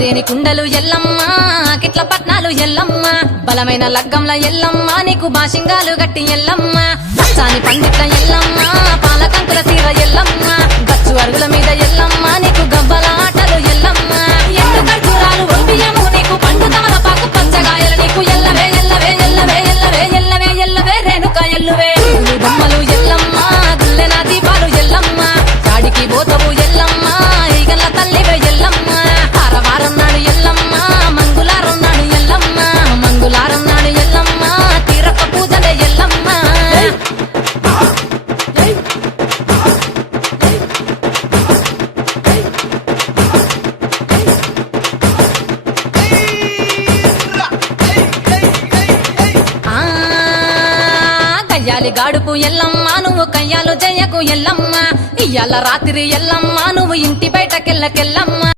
రాతిరేని కుండలు ఎల్లమ్మ కిట్ల పట్నాలు ఎల్లమ్మ బలమైన లగ్గంల ఎల్లమ్మ నీకు బాషింగాలు గట్టి ఎల్లమ్మ చాని పండిట్ల ఎల్లమ్మ పాలకంకుల తీర ఎల్లమ్మ గచ్చు అరుగుల మీద ఎల్లమ్మ నీకు గవ్వల ఆటలు ఎల్లమ్మ ఎండు ఖర్జూరాలు ఒంటియము నీకు పండు తమలపాకు పచ్చగాయలు నీకు ఎల్లవే ఎల్లవే ఎల్లవే ఎల్లవే ఎల్లవే ఎల్లవే రేణుక ఎల్లువే బొమ్మలు ఎల్లమ్మ గుల్లెన దీపాలు ఎల్లమ్మ చాడికి పోతవు ఎల్లమ్మ ఈగల తల్లివే ఎల్లమ్మ వారం నాడు ఎల్లమ్మ మంగుళారం నాడు ఎల్లమ్మ మంగుళారం నాడు ఎల్లమ్మ తీరప్ప పూజలే ఎల్లమ్మ కయ్యాలి గాడుపు ఎల్లమ్మ నువ్వు కయ్యాలు జయకు ఎల్లమ్మ ఇయ్యాల రాత్రి ఎల్లమ్మ నువ్వు ఇంటి బయటకెళ్ళకెళ్ళమ్మ